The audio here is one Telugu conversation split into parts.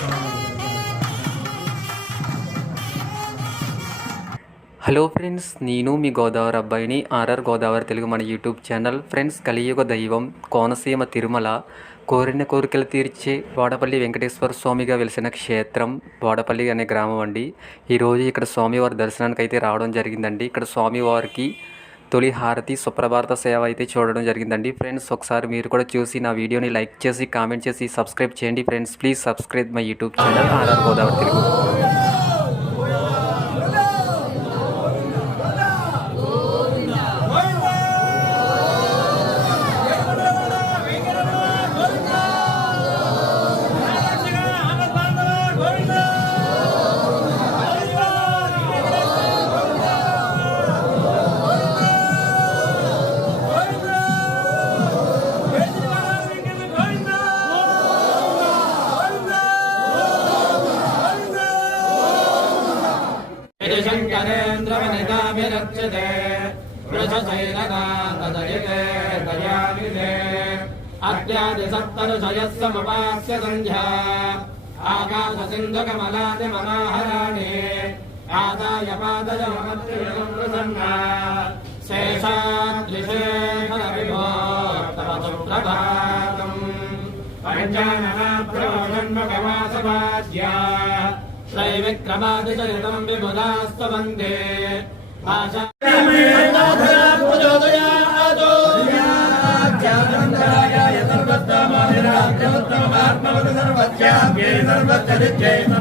హలో ఫ్రెండ్స్ నేను మీ గోదావరి అబ్బాయిని ఆర్ఆర్ గోదావరి తెలుగు మన యూట్యూబ్ ఛానల్. ఫ్రెండ్స్ కలియుగ దైవం కోనసీమ తిరుమల కోరిన కోరికలు తీర్చే వాడపల్లి వెంకటేశ్వర స్వామిగా వెలిసిన క్షేత్రం వాడపల్లి అనే గ్రామం అండి. ఈరోజు ఇక్కడ స్వామివారి దర్శనానికి అయితే రావడం జరిగిందండి. ఇక్కడ స్వామివారికి తొలి హారతి సుప్రభారత సేవ అయితే చూడడం జరిగిందండి. ఫ్రెండ్స్ ఒకసారి మీరు కూడా చూసి నా వీడియోని లైక్ చేసి కామెంట్ చేసి సబ్స్క్రైబ్ చేయండి. Friends please subscribe my YouTube channel RR Godavari Telugu. शङ्करेन्द्रवनिताभिरच्यते वृषशैलनादयते दयानिधे अद्यादिसप्तनुषयः समुपास्य सन्ध्या आकाशसिन्धुकमलादिमनाहराणि आदाय पादयमत्रिणम् प्रसन्ना शेषाद्विशेखरविभो तव सुप्रभातम् पञ्चाननाप्रवजन्मकवासवाद्या त्रैविक्रमादिचरितम् विबुधास्तु वन्दे भाषा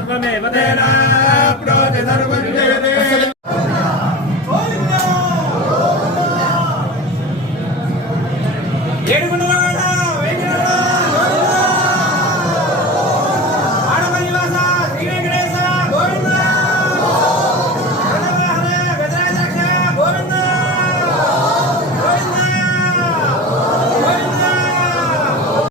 सर्वमेव तेना प्रोति सर्वं जयते